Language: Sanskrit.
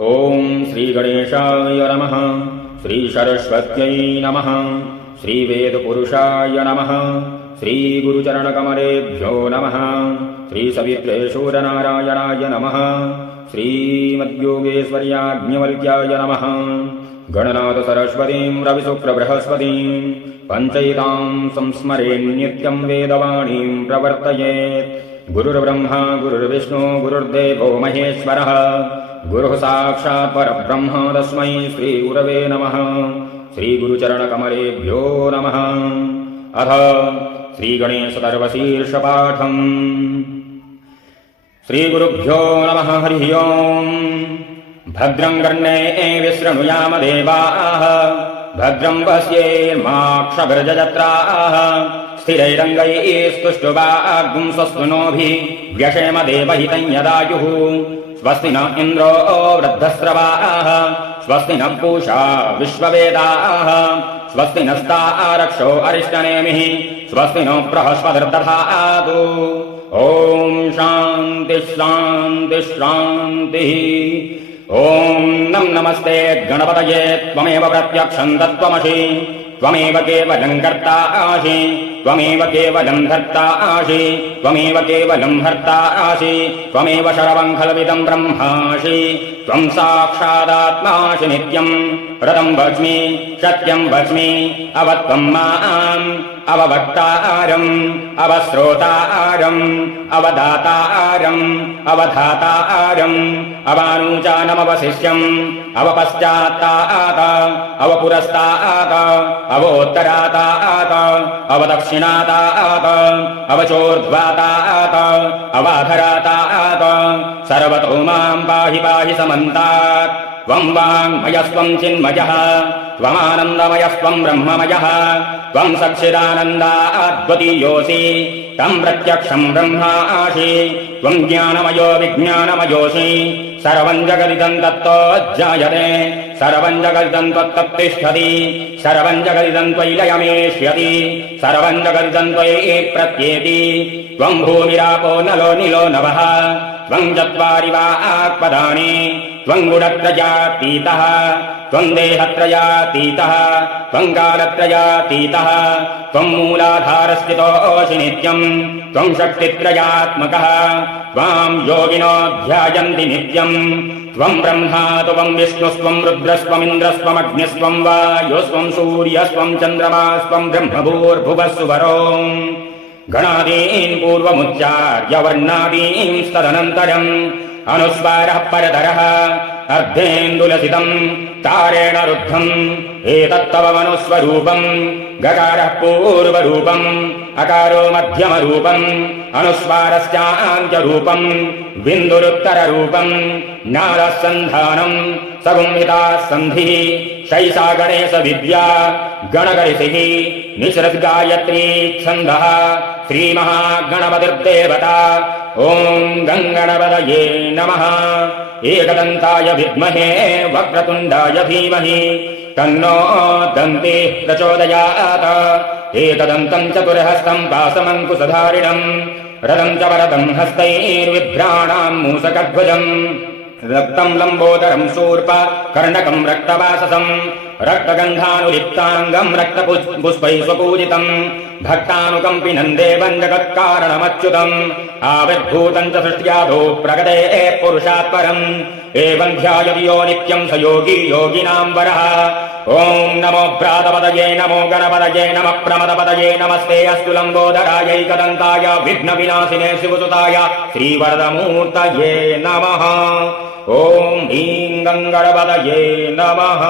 ओम श्री गणेशाय नमः। श्री सरस्वत्यै नमः। श्री वेदपुरुषाय नमः। श्री गुरुचरणकमलेभ्यो नमः। श्री सवित्रेश्वरनारायणाय नमः। श्रीमद्योगेश्वर्याज्ञवल्क्याय नमः। गणनाथ सरस्वतीं रविशुक्रबृहस्पतीं पञ्चैतां संस्मरेन्नित्यं वेदवाणीं प्रवर्तयेत्। गुरुर्ब्रह्मा गुरुर्विष्णु गुरुर्देवो महेश्वरः। गुरुः साक्षात् परब्रह्म तस्मै श्री गुरवे नमः। श्री गुरुचरणकमलेभ्यो नमः। अथ श्री गणेशतर्वशीर्षपाठम्। श्री गुरुभ्यो नमः। हरिः ओम्। भद्रं कर्णेः विशृणुयाम देवाः। भद्रं पश्येर्माक्षभिर्यजत्राः। स्थिरैरङ्गैस्तुष्टुवागुंसस्तुनोभिः व्यशेम देवहितं यदायुः। स्वस्ति न इन्द्रो वृद्धस्रवाः। स्वस्ति न पूषा विश्ववेदाः। स्वस्ति नस्तारक्षो अरिष्टनेमिः। स्वस्ति नो बृहस्पतिर्दधातु। ॐ शान्तिः शान्तिः शान्तिः। ॐ नमस्ते गणपतये त्वमेव प्रत्यक्षं तत्त्वमसि। त्वमेव केवलं कर्ता आसि। त्वमेव केवलं धर्ता आसि। त्वमेव केवलं हर्ता आसि। त्वमेव सर्वं खल्विदं ब्रह्मासि। त्वं साक्षादात्मासि नित्यं। रतं वच्मि सत्यं वच्मि अवत्वं माम् अववक्तारम् अवश्रोतारम् अवदातारम् अवधातारम् अवानुजानमवशिष्यम् अवपश्चात्तात अवपुरस्तात अवोत्तरातात अवदक्षिणातात अवचोर्ध्वातात अवाधरातात सर्वतो मां पाहि पाहि समन्तात्। त्वं वाङ्मयस्त्वं चिन्मयः त्वमानन्दमयस्त्वं ब्रह्ममयः। त्वं सच्चिदानन्दाद्वितीयोऽसि तं प्रत्यक्षं ब्रह्मासि। त्वं ज्ञानमयो विज्ञानमयोऽसि। सर्वं जगदिदं तत्त्वजायते। सर्वं जगदिदं त्वत्तिष्ठति। सर्वं जगदिदं त्वयि लयमेष्यति। सर्वं जगदिदं त्वयि प्रत्येति। त्वं भूमिरापो नलो निलो नभः। त्वं चत्वारि वाक्पदानि। त्वं गुणत्रयातीतः। त्वं देहत्रयातीतः। त्वं कालत्रयातीतः। त्वं मूलाधारस्थितोऽसि नित्यम्। त्वं शक्तित्रयात्मकः। त्वां योगिनो ध्यायन्ति नित्यम्। त्वं ब्रह्मा त्वं विष्णुस्त्वं रुद्रस्त्वमिन्द्रस्त्वमग्निस्त्वं वायुस्त्वं सूर्यस्त्वं चन्द्रमास्त्वं ब्रह्मभूर्भुवस्सुवरोम्। गणादीन् पूर्वमुच्चार्य वर्णादींस्तदनन्तरम् अनुस्वारः परतरः अर्धेन्दुलसितम् तारेण रुद्धम्। एतत्तव मनुस्वरूपम्। गकारः पूर्वरूपम् अकारो मध्यमरूपम् अनुस्वारस्यान्त्यरूपम् बिन्दुरुत्तररूपम्। नादः सन्धानम् सगुम्हिताः सन्धिः शैषा गणेश विद्या गणगणितिः निःसृद्गायत्री छन्दः। श्रीमहागणपतिर्देवता। ॐ गङ्गणपतये नमः। एकदन्ताय विद्महे वक्रतुण्डाय धीमहि तन्नो दन्तिः प्रचोदयात्। एकदन्तं चतुर्हस्तं पाशमङ्कुशधारिणम् रथं च वरदं हस्तैर्विभ्राणां मूषकध्वजम्। रक्तं लम्बोदरं शूर्प कर्णकं रक्तवाससम् रक्तगन्धानुलिप्ताङ्गं रक्तपुष्पैः स्वपूजितम्। भक्तानुकम्पिनं देवं जगत्कारणमच्युतम्। आविर्भूतं च सृष्ट्यादौ प्रगते पुरुषात् परम्। एवं ध्यायति यो नित्यं स योगी योगिनां वरः। ॐ नमो भ्रातपतये नमो गणपतये नमः प्रमदपतये नमस्ते अस्तु लम्बोदरायैकदन्ताय विघ्नविनाशिने शिवसुताय श्रीवरदमूर्तये नमः। ॐ ह्रीं गङ्गणपतये नमः।